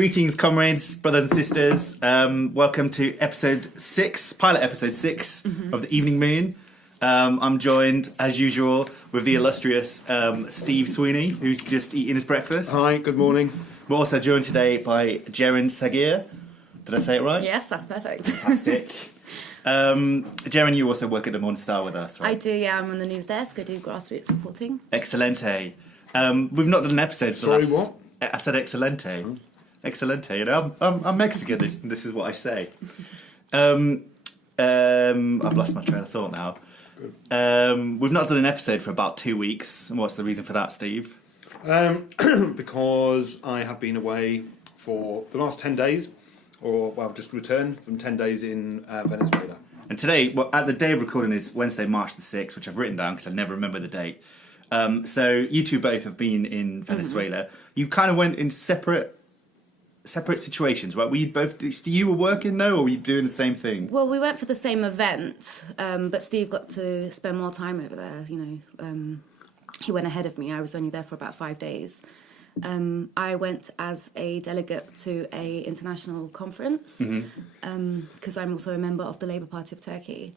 Greetings, comrades, brothers and sisters. Welcome to pilot episode 6 of The Evening Moon. I'm joined, as usual, with the illustrious Steve Sweeney, who's just eating his breakfast. Hi, good morning. We're also joined today by Ceren Sagir. Did I say it right? Yes, that's perfect. Fantastic. Ceren, you also work at the Morning Star with us, right? I do, yeah. I'm on the news desk. I do grassroots reporting. Excelente. We've not done an episode for Sorry, last... what? I said excelente. Oh. Excelente, you know, I'm Mexican, this is what I say. I've lost my train of thought now. We've not done an episode for about 2 weeks. And what's the reason for that, Steve? Because I have been away for the last 10 days, I've just returned from 10 days in Venezuela. And today, at the day of recording is Wednesday, March the 6th, which I've written down because I never remember the date. So you two both have been in Venezuela. You kind of went in separate situations, right? Were you both? You were working though, or were you doing the same thing? Well, we went for the same event, but Steve got to spend more time over there. You know, he went ahead of me. I was only there for about 5 days. I went as a delegate to a international conference because I'm also a member of the Labour Party of Turkey,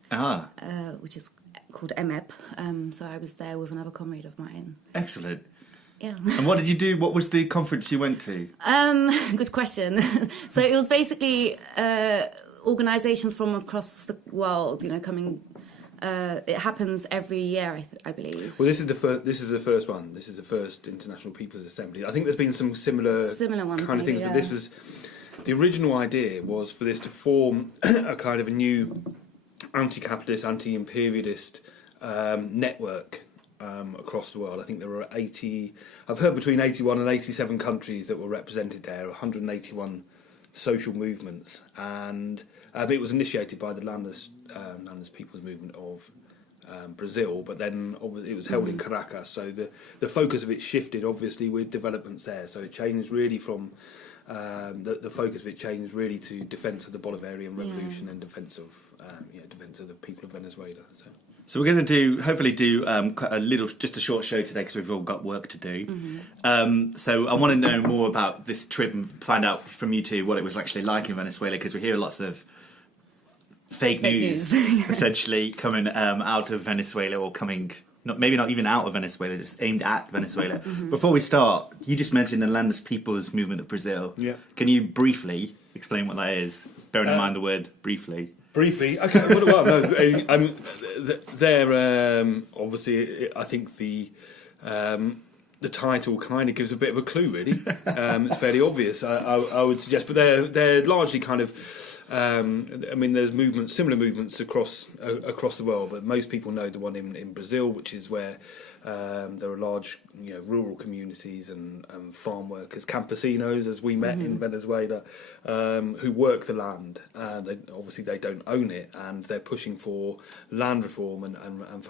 which is called MEP. So I was there with another comrade of mine. Excellent. Yeah. And what did you do? What was the conference you went to? Good question. So it was basically organisations from across the world, you know, coming. It happens every year, I believe. Well, this is the first one. This is the first International People's Assembly. I think there's been some similar ones, kind of things, but this was the original idea was for this to form a kind of a new anti-capitalist, anti-imperialist network. Across the world. I think there were I've heard between 81 and 87 countries that were represented there, 181 social movements, and it was initiated by the Landless People's Movement of Brazil, but then it was held in Caracas, so the focus of it shifted, obviously, with developments there, so it changed really from the focus of it changed really to defence of the Bolivarian Revolution and defence of the people of Venezuela. So we're going to hopefully do just a short show today because we've all got work to do. So I want to know more about this trip and find out from you two what it was actually like in Venezuela, because we hear lots of fake news. Essentially coming out of Venezuela, or coming, maybe not even out of Venezuela, just aimed at Venezuela. Before we start, you just mentioned the Landless People's Movement of Brazil. Yeah. Can you briefly explain what that is, bearing in mind the word briefly? Briefly, okay. Well, they're obviously. I think the title kind of gives a bit of a clue. Really, it's fairly obvious. I would suggest, but they're largely kind of. There's similar movements across the world, but most people know the one in Brazil, which is where there are large, rural communities and farm workers, campesinos, as we met in Venezuela, who work the land. They don't own it, and they're pushing for land reform and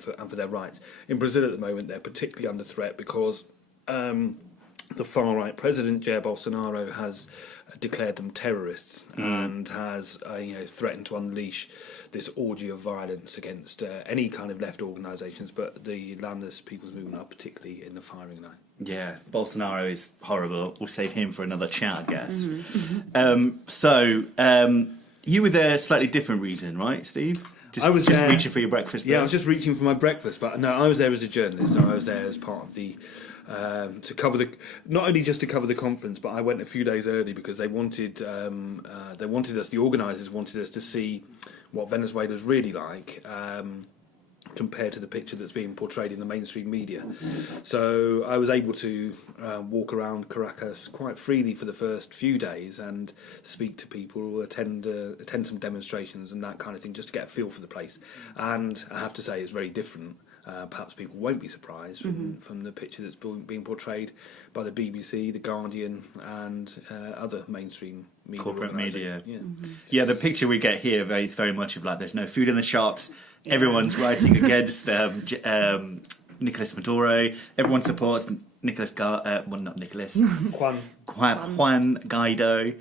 for their rights. In Brazil at the moment, they're particularly under threat because the far right president Jair Bolsonaro has declared them terrorists and has threatened to unleash this orgy of violence against any kind of left organisations, but the Landless People's Movement are particularly in the firing line. Yeah, Bolsonaro is horrible. We'll save him for another chat, I guess. You were there a slightly different reason, right, Steve? I was just reaching for your breakfast. Yeah, I was just reaching for my breakfast, but no, I was there as a journalist. So I was there as part of the to cover not only just to cover the conference, but I went a few days early because they wanted the organisers wanted us to see what Venezuela's really like compared to the picture that's being portrayed in the mainstream media. So I was able to walk around Caracas quite freely for the first few days and speak to people, attend some demonstrations and that kind of thing, just to get a feel for the place. And I have to say, it's very different. Perhaps people won't be surprised from the picture that's being portrayed by the BBC, The Guardian, and other mainstream media. Corporate media. Yeah. Yeah, the picture we get here is very much of like there's no food in the shops. Yeah. Everyone's writing against Nicolas Maduro. Everyone supports Juan Guaido.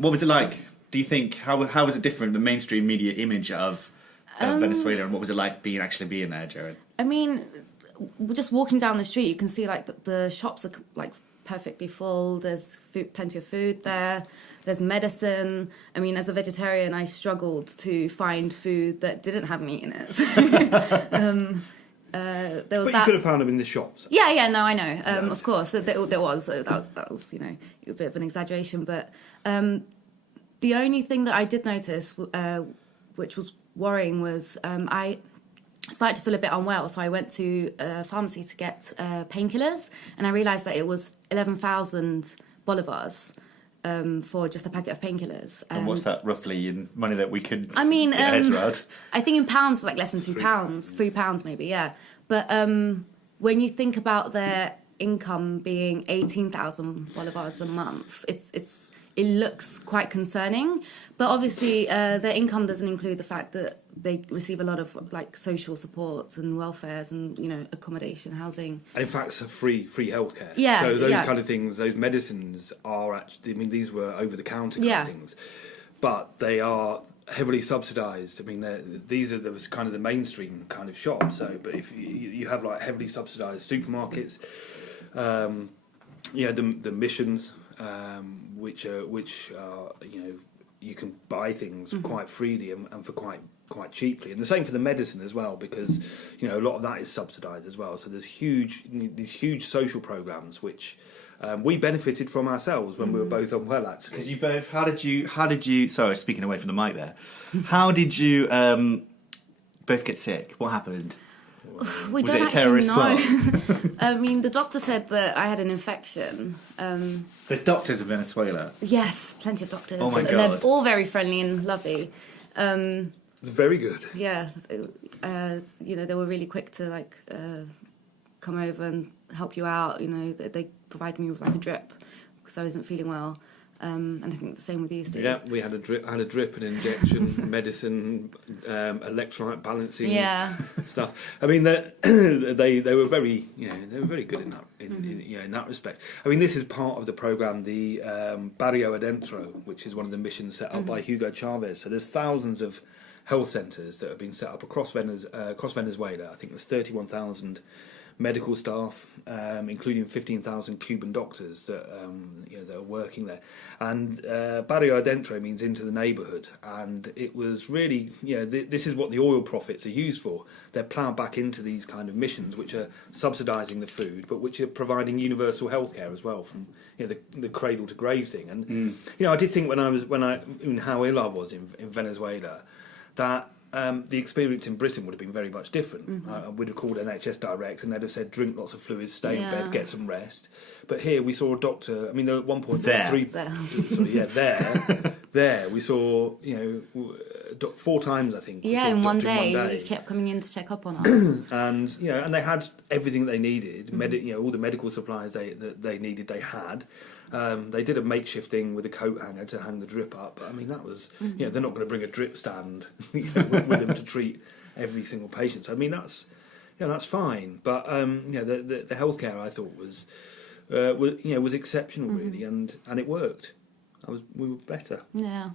What was it like? Do you think how was it different, the mainstream media image of Venezuela, and what was it like being there, Jared? I mean, just walking down the street, you can see like the shops are like perfectly full. There's plenty of food there. There's medicine. I mean, as a vegetarian, I struggled to find food that didn't have meat in it. There was But that. you could have found them in the shops. Yeah, no, I know. Of course, there was. So that was, a bit of an exaggeration. But the only thing that I did notice, which was worrying, was I started to feel a bit unwell. So I went to a pharmacy to get painkillers, and I realised that it was 11,000 bolivars for just a packet of painkillers. And what's that roughly in money that we could I mean, get heads around? I think in pounds, like less than £2, £3 maybe, yeah. But when you think about their income being 18,000 bolivars a month, it looks quite concerning. But obviously, their income doesn't include the fact that they receive a lot of like social support and welfares and accommodation, housing. And in fact, it's a free healthcare. Yeah, So those yeah. kind of things, those medicines are actually. I mean, these were over the counter kind Yeah. of things, but they are heavily subsidised. I mean, these are the kind of the mainstream kind of shops. So, but if you have like heavily subsidised supermarkets, the missions, which are you can buy things quite freely and for quite cheaply, and the same for the medicine as well, because a lot of that is subsidised as well. So there's these huge social programs which we benefited from ourselves when we were both unwell, actually. Because you both, how did you? Sorry, speaking away from the mic there. How did you both get sick? What happened? We Was don't it a actually terrorist know. plot? I mean, the doctor said that I had an infection. There's doctors in Venezuela. Yes, plenty of doctors. Oh my And they're God. all very friendly and lovely. Very good. Yeah, they were really quick to come over and help you out. They provided me with like a drip because I wasn't feeling well. And I think the same with you, Steve. Yeah, we had a drip, an injection, medicine, electrolyte balancing, stuff. I mean, they were very, they were very good in that, in that respect. I mean, this is part of the program, the Barrio Adentro, which is one of the missions set up by Hugo Chavez. So there's thousands of health centres that have been set up across Venezuela. I think there's 31,000 medical staff, including 15,000 Cuban doctors that that are working there. And Barrio Adentro means into the neighbourhood, and it was really this is what the oil profits are used for. They're ploughed back into these kind of missions, which are subsidising the food, but which are providing universal healthcare as well, from the cradle to grave thing. And I did think when how ill I was in Venezuela, that the experience in Britain would have been very much different. I would have called NHS Direct and they'd have said drink lots of fluids, stay in bed, get some rest. But here we saw a doctor. I mean, at one point there we saw 4 times, I think. Yeah, in one day. He kept coming in to check up on us. And and they had everything they needed. All the medical supplies that they needed, they had. They did a makeshift thing with a coat hanger to hang the drip up. I mean, that was they're not going to bring a drip stand with them to treat every single patient. So I mean, that's fine. But the healthcare I thought was exceptional really, and it worked. We were better. Yeah.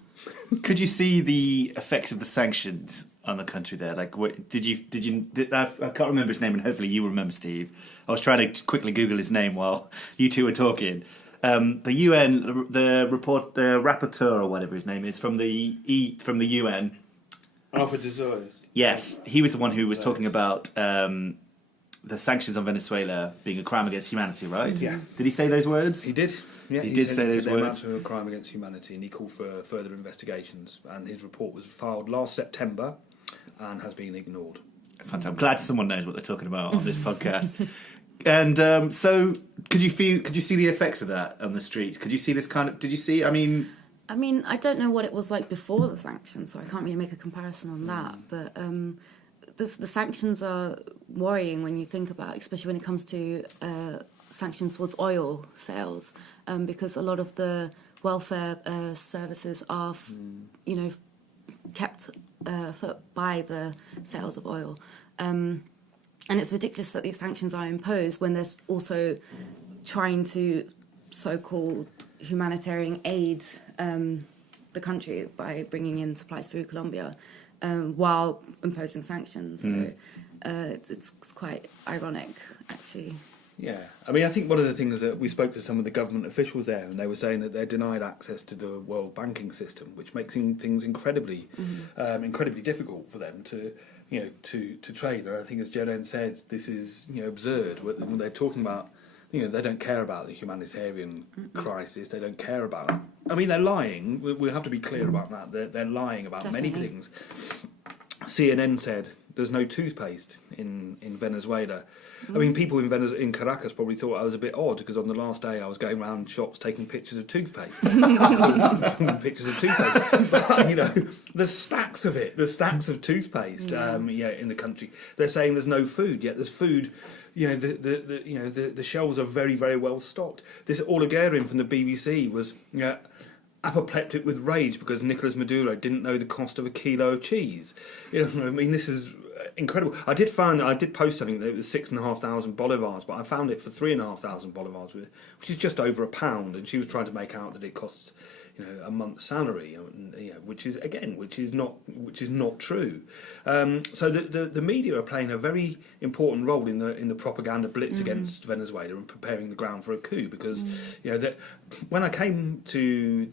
Could you see the effects of the sanctions on the country there? Like, did you? I can't remember his name, and hopefully you remember, Steve. I was trying to quickly Google his name while you two were talking. The UN, the rapporteur or whatever his name is from the UN. Alfred de Zois. Yes, he was the one who was talking about the sanctions on Venezuela being a crime against humanity, right? Yeah. Did he say those words? He did. Yeah, he did say those words. They amount to a crime against humanity, and he called for further investigations. And his report was filed last September, and has been ignored. Fantastic. I'm glad someone knows what they're talking about on this podcast. And so, could you see the effects of that on the streets? Could you see this kind of? Did you see? I mean, I don't know what it was like before the sanctions, so I can't really make a comparison on that. But the sanctions are worrying when you think about, especially when it comes to sanctions towards oil sales, because a lot of the welfare services are, kept by the sales of oil. And it's ridiculous that these sanctions are imposed when there's also trying to so-called humanitarian aid the country by bringing in supplies through Colombia while imposing sanctions. So it's quite ironic, actually. Yeah, I mean, I think one of the things that we spoke to some of the government officials there, and they were saying that they're denied access to the world banking system, which makes things incredibly, incredibly difficult for them to, to trade. And I think, as Ceren said, this is absurd. When they're talking about, they don't care about the humanitarian crisis. They don't care about it. I mean, they're lying. We have to be clear about that. They're lying about many things. CNN said there's no toothpaste in Venezuela. I mean, people in Caracas probably thought I was a bit odd because on the last day I was going around shops taking pictures of toothpaste. Pictures of toothpaste. But, there's stacks of it. There's stacks of toothpaste in the country. They're saying there's no food, yet there's food. The shelves are very, very well stocked. This Oliguerin from the BBC was apoplectic with rage because Nicolas Maduro didn't know the cost of a kilo of cheese. I mean, this is incredible. I did post something that it was 6,500 bolivars, but I found it for 3,500 bolivars, which is just over £1. And she was trying to make out that it costs, a month's salary, which is not true. So the media are playing a very important role in the propaganda blitz against Venezuela and preparing the ground for a coup. Because that when I came to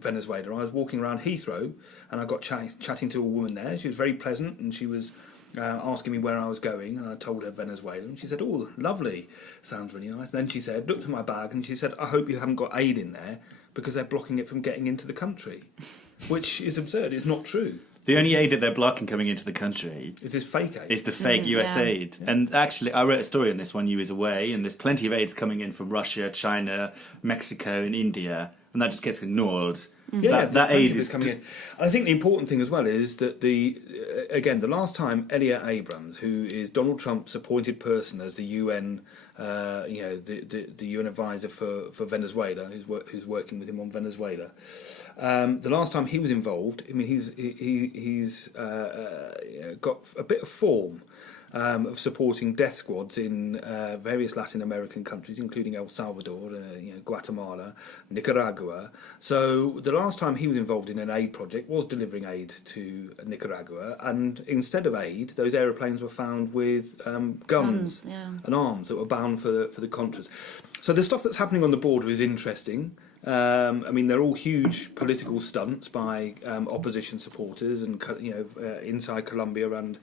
Venezuela, I was walking around Heathrow and I got chatting to a woman there. She was very pleasant and she was asking me where I was going, and I told her Venezuela, and she said, "Oh, lovely, sounds really nice." And then she said, looked at my bag, and she said, "I hope you haven't got aid in there because they're blocking it from getting into the country," which is absurd. It's not true. The only aid that they're blocking coming into the country is this fake aid. It's the fake US aid. And actually, I wrote a story on this when you was away, and there's plenty of aids coming in from Russia, China, Mexico, and India, and that just gets ignored. Yeah, that aid is coming in. I think the important thing as well is that the last time Elliot Abrams, who is Donald Trump's appointed person as the UN, the UN advisor for Venezuela, who's working with him on Venezuela, the last time he was involved, I mean, he's got a bit of form. Of supporting death squads in various Latin American countries, including El Salvador, Guatemala, Nicaragua. So the last time he was involved in an aid project was delivering aid to Nicaragua, and instead of aid, those aeroplanes were found with guns and arms that were bound for the Contras. So the stuff that's happening on the border is interesting. I mean, they're all huge political stunts by opposition supporters and inside Colombia and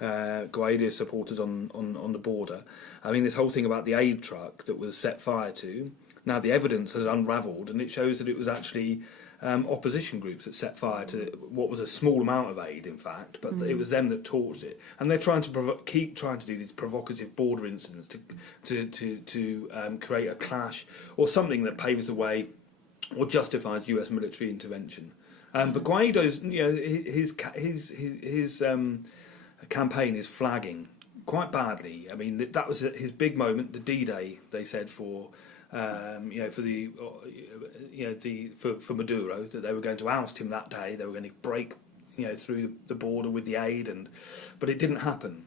Guaido supporters on the border. I mean, this whole thing about the aid truck that was set fire to, now the evidence has unravelled and it shows that it was actually opposition groups that set fire to what was a small amount of aid, in fact, but it was them that torched it. And they're trying to keep trying to do these provocative border incidents to create a clash or something that paves the way or justifies US military intervention. But Guaido's, his campaign is flagging quite badly. I mean, that was his big moment, the D-Day. They said for Maduro, that they were going to oust him that day. They were going to break through the border with the aid, but it didn't happen.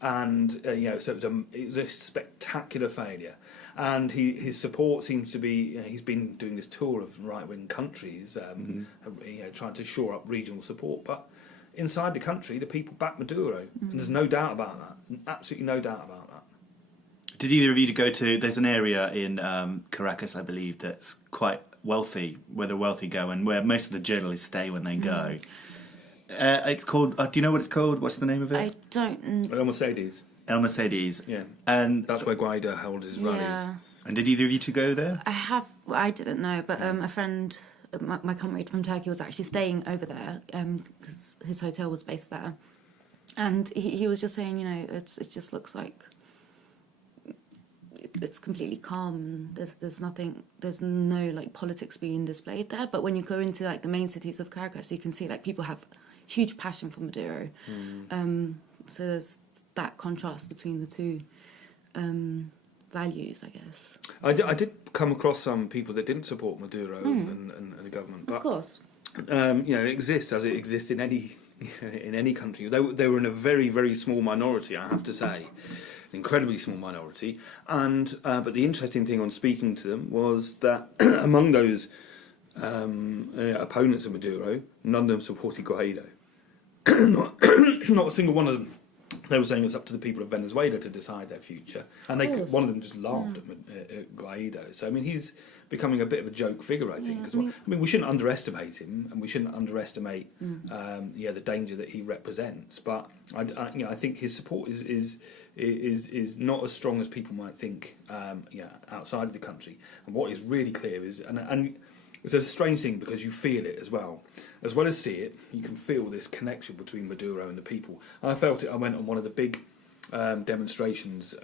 And so it was a spectacular failure. And his support seems to be, he's been doing this tour of right-wing countries, trying to shore up regional support. But inside the country, the people back Maduro. And there's no doubt about that. Absolutely no doubt about that. Did either of you go to, there's an area in Caracas, I believe, that's quite wealthy, where the wealthy go and where most of the journalists stay when they go. It's called, do you know what it's called? What's the name of it? I don't. El Mercedes. El Mercedes. Yeah. And that's where Guaido held his rallies. Yeah. And did either of you two go there? I didn't know, but a friend, my comrade from Turkey, was actually staying over there because his hotel was based there. And he was just saying, it just looks like it's completely calm. There's nothing, there's no like politics being displayed there. But when you go into like the main cities of Caracas, you can see like people have huge passion for Maduro. So there's that contrast between the two values, I guess. I did come across some people that didn't support Maduro and the government. But, of course. It exists as it exists in any country. They were in a very, very small minority, I have to say. An incredibly small minority. And but the interesting thing on speaking to them was that among those opponents of Maduro, none of them supported Guaido. Not a single one of them they were saying it's up to the people of Venezuela to decide their future, and one of them just laughed at Guaido. So I mean, he's becoming a bit of a joke figure, I think, as well. I mean, we shouldn't underestimate him, and we shouldn't underestimate, the danger that he represents. But I think his support is not as strong as people might think, outside of the country. And what is really clear is, and it's a strange thing because you feel it as well as see it. You can feel this connection between Maduro and the people. And I felt it. I went on one of the big demonstrations.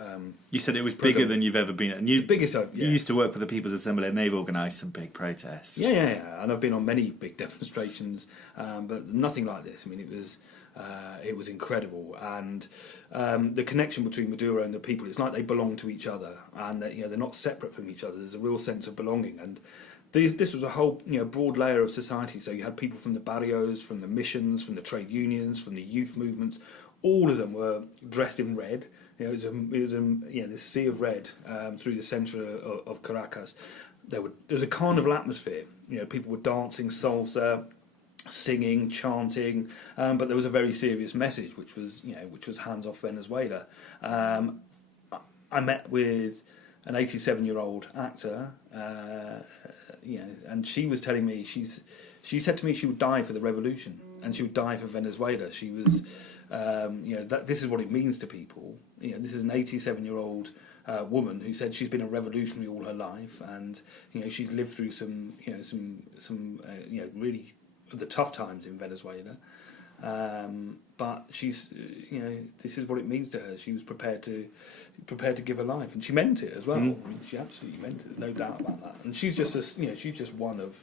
You said it was bigger than you've ever been at. And you, the biggest. You used to work for the People's Assembly, and they've organised some big protests. Yeah. And I've been on many big demonstrations, but nothing like this. I mean, it was incredible, and the connection between Maduro and the people. It's like they belong to each other, and that, they're not separate from each other. There's a real sense of belonging, and this was a whole broad layer of society. So you had people from the barrios, from the missions, from the trade unions, from the youth movements. All of them were dressed in red. It was this sea of red through the centre of Caracas. There was a carnival atmosphere. People were dancing salsa, singing, chanting, but there was a very serious message, which was hands off Venezuela. I met with an 87-year-old actor, and she was telling me she said to me she would die for the revolution and she would die for Venezuela. She was, that this is what it means to people. This is an 87-year-old woman who said she's been a revolutionary all her life, and she's lived through some really the tough times in Venezuela. But she's, this is what it means to her. She was prepared to give her life, and she meant it as well. I mean, she absolutely meant it. There's no doubt about that. And she's just she's just one of,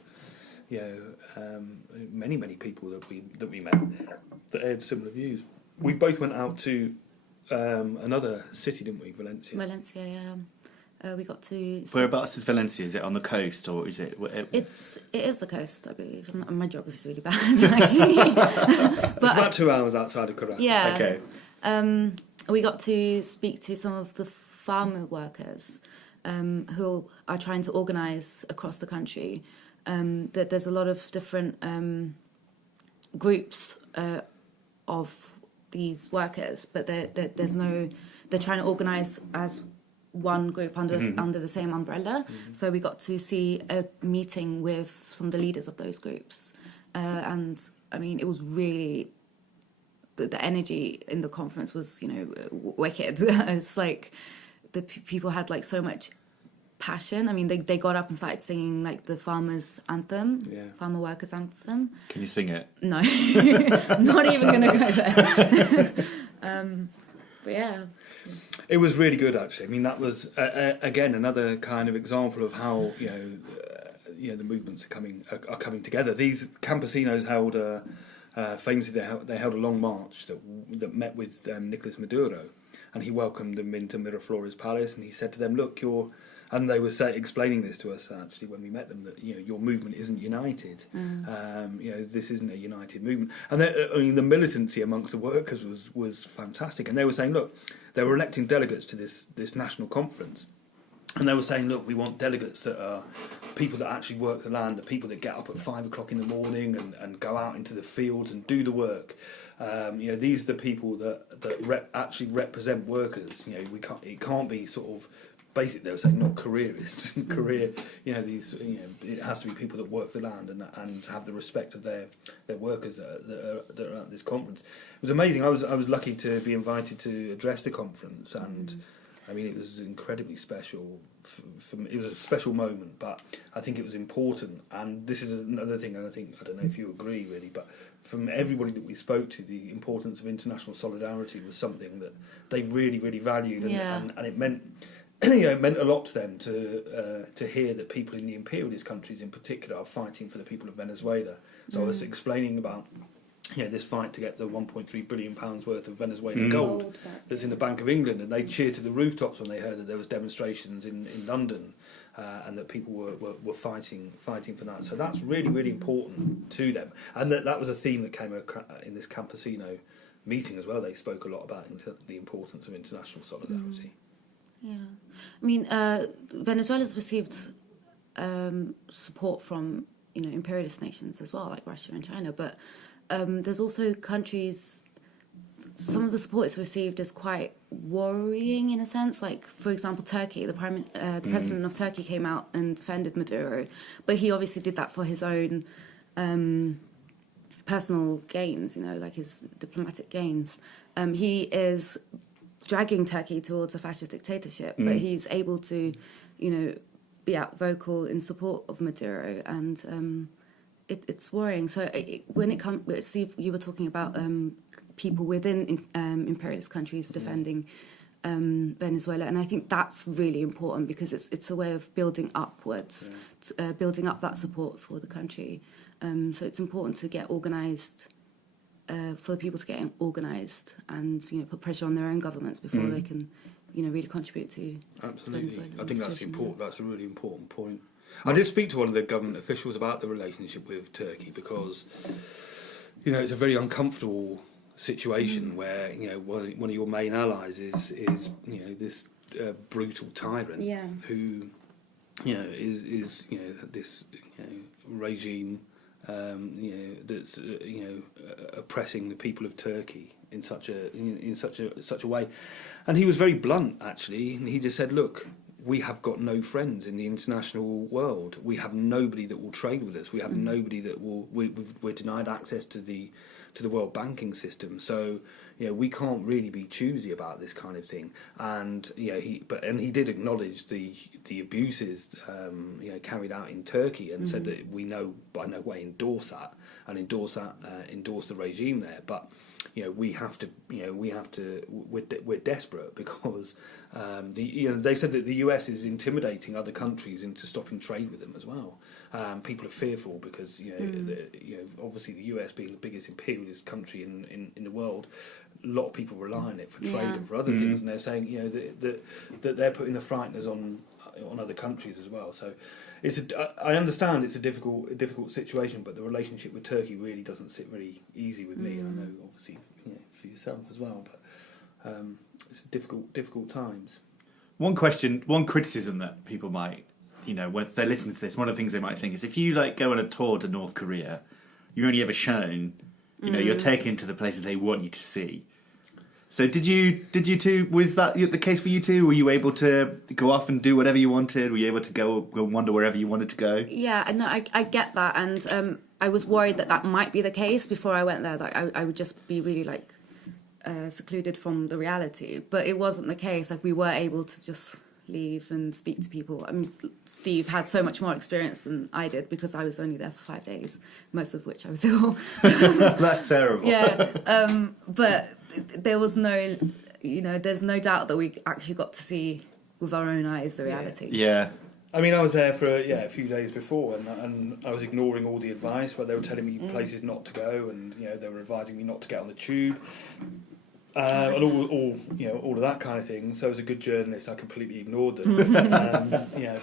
many people that we met that had similar views. We both went out to another city, didn't we? Valencia, yeah. We got to. Whereabouts is Valencia? Is it on the coast, or is it? It is the coast, I believe. My geography's really bad, actually. It's about 2 hours outside of Caracas. Yeah. Okay. We got to speak to some of the farmer workers who are trying to organise across the country. That there's a lot of different groups of these workers, but there's no. They're trying to organise as one group under the same umbrella. So we got to see a meeting with some of the leaders of those groups, and I mean, it was really the energy in the conference was wicked. It's like the people had like so much passion. I mean, they got up and started singing like the farmers' anthem, farmer workers' anthem. Can you sing it? No, not even gonna go there. But yeah. It was really good, actually. I mean, that was again another kind of example of how the movements are coming together. These campesinos held famously they held a long march that met with Nicolas Maduro, and he welcomed them into Miraflores Palace, and he said to them, "Look, and they were explaining this to us actually when we met them, that your movement isn't united. This isn't a united movement." And the militancy amongst the workers was fantastic. And they were saying, look, they were electing delegates to this national conference, and they were saying, look, we want delegates that are people that actually work the land, the people that get up at 5 o'clock in the morning and go out into the fields and do the work. These are the people that actually represent workers. It can't be sort of. Basically, they were saying not careerists. It has to be people that work the land and have the respect of their workers that are at this conference. It was amazing. I was lucky to be invited to address the conference, and I mean, it was incredibly special. It was a special moment, but I think it was important. And this is another thing, and I don't know if you agree really, but from everybody that we spoke to, the importance of international solidarity was something that they really, really valued, and it meant. It meant a lot to them to hear that people in the imperialist countries, in particular, are fighting for the people of Venezuela. So I was explaining about this fight to get the £1.3 billion worth of Venezuelan gold that's in the Bank of England, and they cheered to the rooftops when they heard that there was demonstrations in London, and that people were fighting for that. So that's really, really important to them, and that was a theme that came in this Campesino meeting as well. They spoke a lot about the importance of international solidarity. Yeah, I mean, Venezuela's received support from imperialist nations as well, like Russia and China. But there's also countries some of the support it's received is quite worrying in a sense. Like, for example, Turkey, the president of Turkey came out and defended Maduro, but he obviously did that for his own personal gains, like his diplomatic gains. He is dragging Turkey towards a fascist dictatorship, but he's able to, be out vocal in support of Maduro, and it's worrying. So when it comes, Steve, you were talking about people within imperialist countries defending Venezuela, and I think that's really important because it's a way of building upwards, building up that support for the country. So it's important to get organised, for the people to get organised and put pressure on their own governments before they can really contribute to. Absolutely, Venezuela I think that's situation, important. That's a really important point. I did speak to one of the government officials about the relationship with Turkey because it's a very uncomfortable situation where one of your main allies is this brutal tyrant who is this regime that's oppressing the people of Turkey in such a way. And he was very blunt, actually, and he just said, look, we have got no friends in the international world. We have nobody that will trade with us. We have nobody that will. We're denied access to the world banking system. So we can't really be choosy about this kind of thing. And he did acknowledge the abuses carried out in Turkey and said that we by no way endorse that and endorse the regime there. But we have to. We're desperate because they said that the US is intimidating other countries into stopping trade with them as well. People are fearful because obviously the US being the biggest imperialist country in the world, a lot of people rely on it for trade and for other things, and they're saying that they're putting the frighteners on other countries as well. So I understand it's a difficult situation, but the relationship with Turkey really doesn't sit really easy with me, and I know obviously for yourself as well. But it's difficult times. One criticism that people might, when they're listening to this, one of the things they might think is if you go on a tour to North Korea, you're only ever shown, you're taken to the places they want you to see. So did you two? Was that the case for you two? Were you able to go off and do whatever you wanted? Were you able to go wander wherever you wanted to go? Yeah, no, I get that, and I was worried that might be the case before I went there. That I would just be really secluded from the reality, but it wasn't the case. We were able to just leave and speak to people. I mean, Steve had so much more experience than I did because I was only there for 5 days, most of which I was ill. That's terrible. Yeah, but there was no, there's no doubt that we actually got to see with our own eyes the reality. Yeah. I mean, I was there for a few days before, and I was ignoring all the advice where they were telling me places not to go, and they were advising me not to get on the tube, and all of that kind of thing. So as a good journalist, I completely ignored them,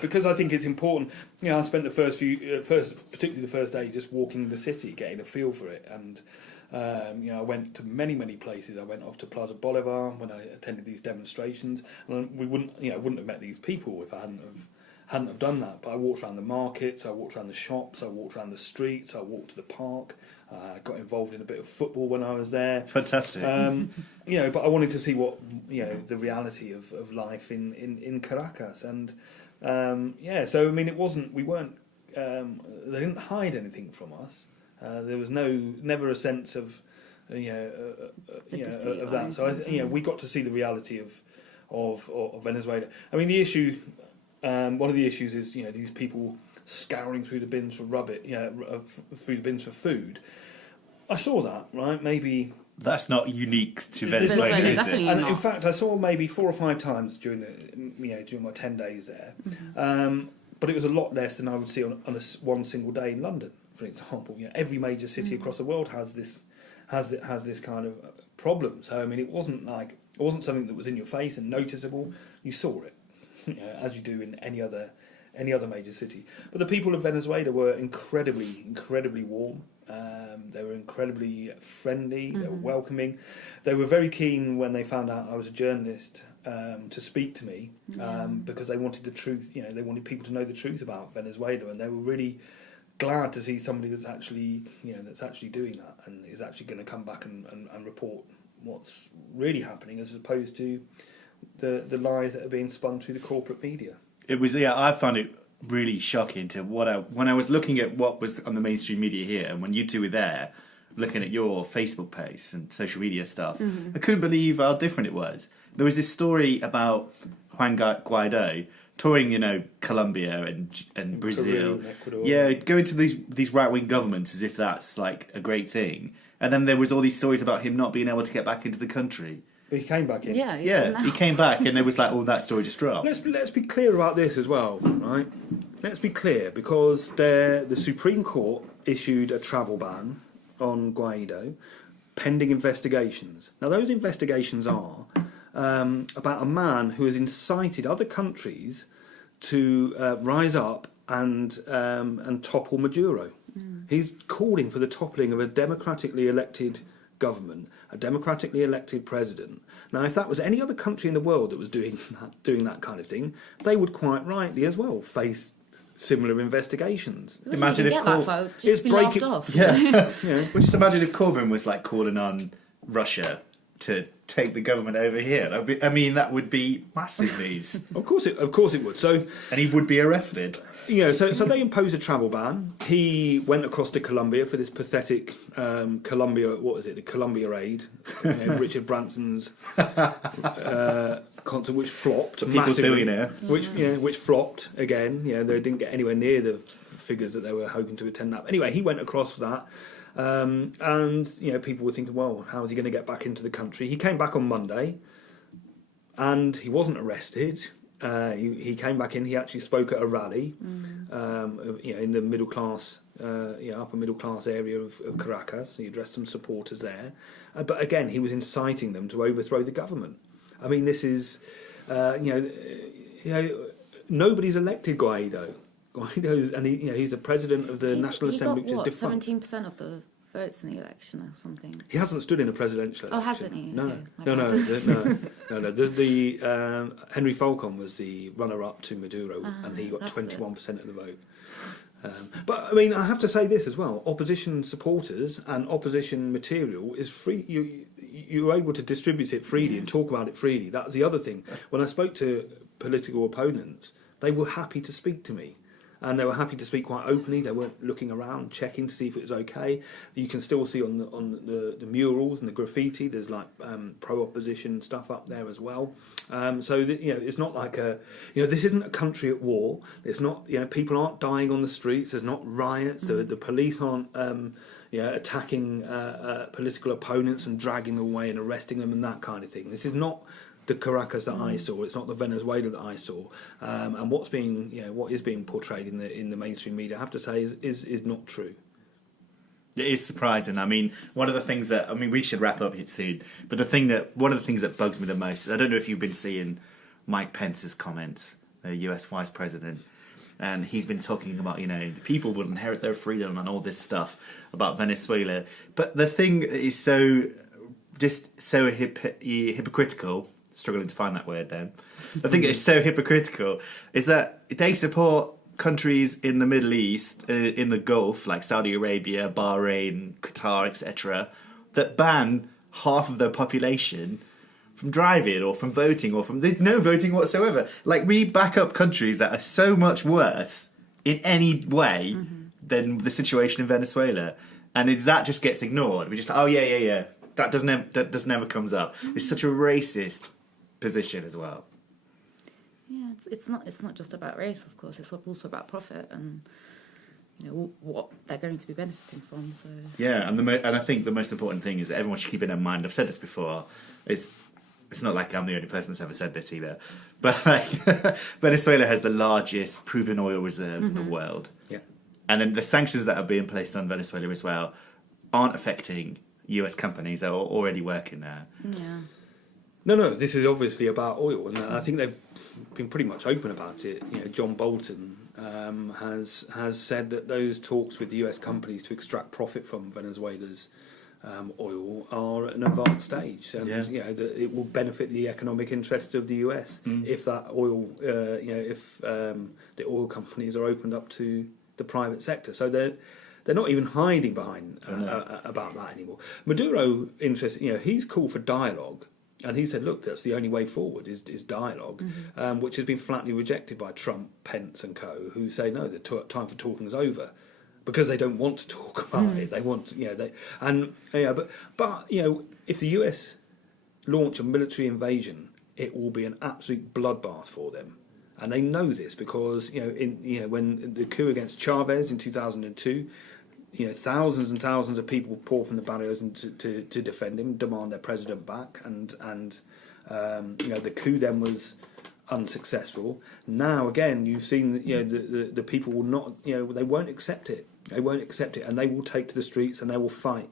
because I think it's important. I spent particularly the first day, just walking the city, getting a feel for it, and I went to many places. I went off to Plaza Bolivar when I attended these demonstrations, and I wouldn't have met these people if I hadn't have done that. But I walked around the markets, I walked around the shops, I walked around the streets, I walked to the park. Got involved in a bit of football when I was there. Fantastic. But I wanted to see what the reality of life in Caracas, and So I mean, we weren't. They didn't hide anything from us. There was never a sense of of that. So we got to see the reality of Venezuela. I mean, the issue. One of the issues is these people scouring through the bins for through the bins for food. I saw that, right? Maybe that's not unique to Venezuela, is it? And in fact, I saw maybe 4 or 5 times during my 10 days there. But it was a lot less than I would see on one single day in London, for example. Every major city across the world has this kind of problem. So I mean, it wasn't something that was in your face and noticeable. You saw it. As you do in any other major city. But the people of Venezuela were incredibly warm. They were incredibly friendly. They were welcoming. They were very keen when they found out I was a journalist to speak to me because they wanted the truth. They wanted people to know the truth about Venezuela, and they were really glad to see somebody that's actually doing that and is actually going to come back and report what's really happening, as opposed to the lies that are being spun through the corporate media. It was, I found it really shocking to when I was looking at what was on the mainstream media here, and when you two were there, looking at your Facebook posts and social media stuff, I couldn't believe how different it was. There was this story about Juan Guaido touring, Colombia and Brazil. Peru, Ecuador. Yeah, going to these right-wing governments as if that's like a great thing. And then there was all these stories about him not being able to get back into the country. But he came back in. Yeah, he came back, and there was like, that story just dropped. Let's be clear about this as well, right? Let's be clear, because the Supreme Court issued a travel ban on Guaido, pending investigations. Now, those investigations are about a man who has incited other countries to rise up and topple Maduro. He's calling for the toppling of a democratically elected government, a democratically elected president. Now, if that was any other country in the world that was doing that kind of thing, they would quite rightly as well face similar investigations. Imagine if it's breaking off. Yeah. Well, just imagine if Corbyn was like calling on Russia to take the government over here. That would be massive news. Of course it would. So, and he would be arrested. So they imposed a travel ban. He went across to Colombia for this pathetic the Colombia Aid, Richard Branson's concert, which flopped massively. Which flopped again. They didn't get anywhere near the figures that they were hoping to attend that. Anyway, he went across for that. And people were thinking, well, how is he going to get back into the country? He came back on Monday, and he wasn't arrested. He came back in. He actually spoke at a rally, in the middle class, upper middle class area of Caracas. He addressed some supporters there, but again, he was inciting them to overthrow the government. I mean, this is, nobody's elected Guaido. Guaido's, and he's the president of the National Assembly. He got 17% of the votes in the election or something. He hasn't stood in a presidential election. Oh, hasn't he? No, Okay. no. The Henry Falcon was the runner-up to Maduro, and he got 21% of the vote. But I mean, I have to say this as well: opposition supporters and opposition material is free. You're able to distribute it freely and talk about it freely. That's the other thing. When I spoke to political opponents, they were happy to speak to me. And they were happy to speak quite openly. They weren't looking around, checking to see if it was okay. You can still see on the murals and the graffiti, there's like pro-opposition stuff up there as well. It's not like this isn't a country at war. It's not, people aren't dying on the streets. There's not riots. The police aren't, attacking political opponents and dragging them away and arresting them and that kind of thing. This is not the Caracas that I saw. It's not the Venezuela that I saw, and what is being portrayed in the mainstream media, I have to say, is not true. It is surprising. I mean, one of the things we should wrap up here soon. But one of the things that bugs me the most, I don't know if you've been seeing Mike Pence's comments, the US Vice President, and he's been talking about the people will inherit their freedom and all this stuff about Venezuela. But the thing is so hypocritical. Struggling to find that word then. I think it's so hypocritical is that they support countries in the Middle East, in the Gulf, like Saudi Arabia, Bahrain, Qatar, etc., that ban half of their population from driving or from voting or from no voting whatsoever. Like, we back up countries that are so much worse in any way than the situation in Venezuela. And that just gets ignored. We're just like, oh, yeah. That never comes up. It's such a racist position as well. Yeah, it's not just about race, of course. It's also about profit and what they're going to be benefiting from. So yeah, and I think the most important thing is that everyone should keep it in mind. I've said this before. It's not like I'm the only person that's ever said this either. But Venezuela has the largest proven oil reserves in the world. Yeah, and then the sanctions that are being placed on Venezuela as well aren't affecting US companies that are already working there. Yeah. No, this is obviously about oil, and I think they've been pretty much open about it. John Bolton has said that those talks with the US companies to extract profit from Venezuela's oil are at an advanced stage, and that it will benefit the economic interests of the US if that oil, if the oil companies are opened up to the private sector. So they're not even hiding behind about that anymore. Maduro, interesting, he's called for dialogue. And he said, look, that's the only way forward is dialogue, which has been flatly rejected by Trump, Pence and co, who say, no, the time for talking is over because they don't want to talk about it. They want, but if the US launch a military invasion, it will be an absolute bloodbath for them. And they know this because, when the coup against Chavez in 2002, thousands and thousands of people poured from the barriers to defend him, demand their president back, and the coup then was unsuccessful. Now again, you've seen the people will not, they won't accept it. They won't accept it, and they will take to the streets and they will fight.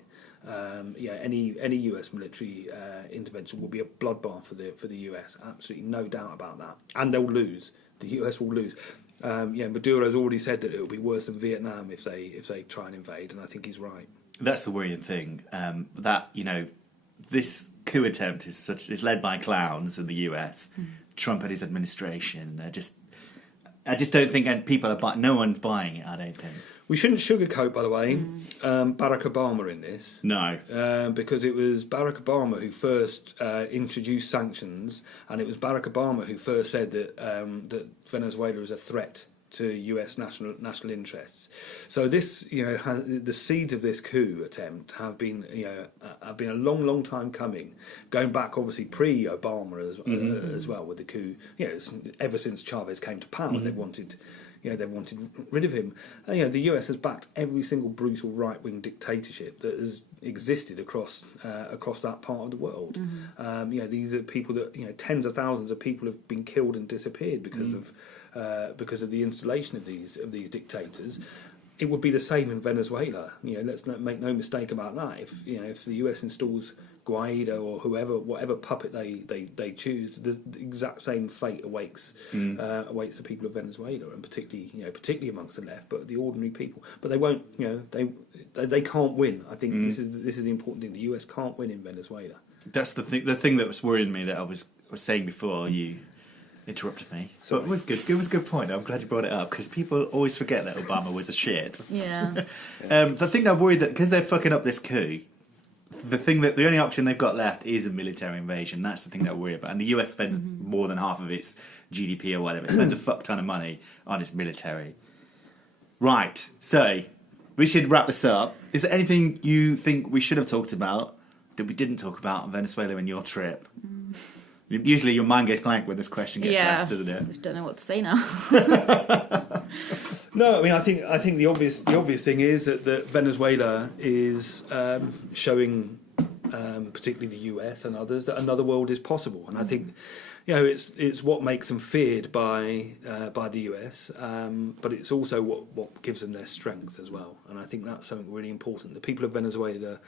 Any US military intervention will be a bloodbath for the US. Absolutely no doubt about that, and they'll lose. The US will lose. Maduro's already said that it will be worse than Vietnam if they try and invade, and I think he's right. That's the worrying thing. This coup attempt is led by clowns in the US. Trump and his administration. I just don't think people are no one's buying it. I don't think. We shouldn't sugarcoat, by the way, Barack Obama in this. No. Because it was Barack Obama who first introduced sanctions, and it was Barack Obama who first said that Venezuela is a threat to US national interests. So this, the seeds of this coup attempt have been a long time coming, going back obviously pre-Obama as well with the coup. Ever since Chavez came to power, they wanted rid of him. The US has backed every single brutal right-wing dictatorship that has existed across that part of the world. These are people that tens of thousands of people have been killed and disappeared because of the installation of these dictators. It would be the same in Venezuela. Let's make no mistake about that. If the US installs Guaido or whatever puppet they choose, the exact same fate awaits the people of Venezuela, and particularly amongst the left, but the ordinary people. But they won't. They can't win. I think this is the important thing. The US can't win in Venezuela. That's the thing. The thing that was worrying me that I was saying before you interrupted me. So it was good. It was a good point. I'm glad you brought it up because people always forget that Obama was a shit. Yeah. The thing I'm worried that because they're fucking up this coup, the only option they've got left is a military invasion. That's the thing that I worry about. And the US spends more than half of its GDP or whatever. It spends a fuck ton of money on its military. Right. So we should wrap this up. Is there anything you think we should have talked about that we didn't talk about in Venezuela in your trip? Usually your mind goes blank when this question gets asked, doesn't it? I don't know what to say now. No, I mean, I think the obvious thing is that Venezuela is showing, particularly the US and others, that another world is possible, and I think it's what makes them feared by the US, but it's also what gives them their strength as well, and I think that's something really important. The people of Venezuela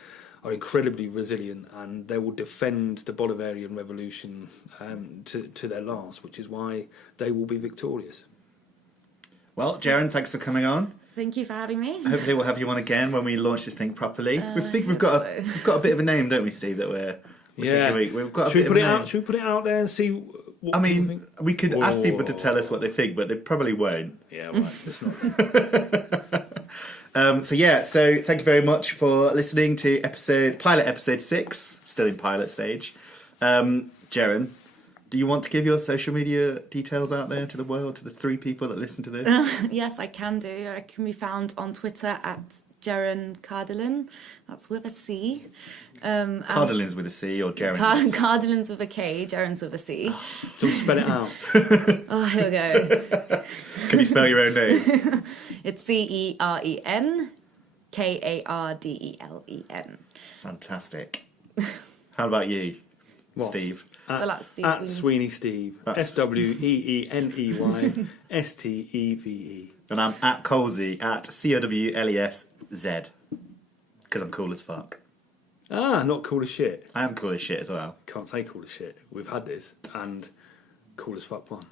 are incredibly resilient, and they will defend the Bolivarian revolution to their last, which is why they will be victorious. Well, Ceren, thanks for coming on. Thank you for having me. Hopefully we'll have you on again when we launch this thing properly. We've got a bit of a name, don't we, Steve? That we've got. Should we put it out there and see? What think? We could ask people to tell us what they think, but they probably won't. Yeah, right. It's not. So thank you very much for listening to pilot episode 6, still in pilot stage. Ceren, do you want to give your social media details out there to the world, to the 3 people that listen to this? Yes, I can do. I can be found on Twitter at Ceren Cardelin. That's with a C. Cardelin's with a C or Ceren? Cardelin's with a K, Ceren's with a C. Don't spell it out. Oh, here we go. Can you spell your own name? It's CEREN KARDELEN. Fantastic. How about you, Steve? At Sweeney Steve. SWEENEY STEVE. And I'm at Colesy, at COWLESZ. Because I'm cool as fuck. Not cool as shit. I am cool as shit as well. Can't say cool as shit. We've had this, and cool as fuck one.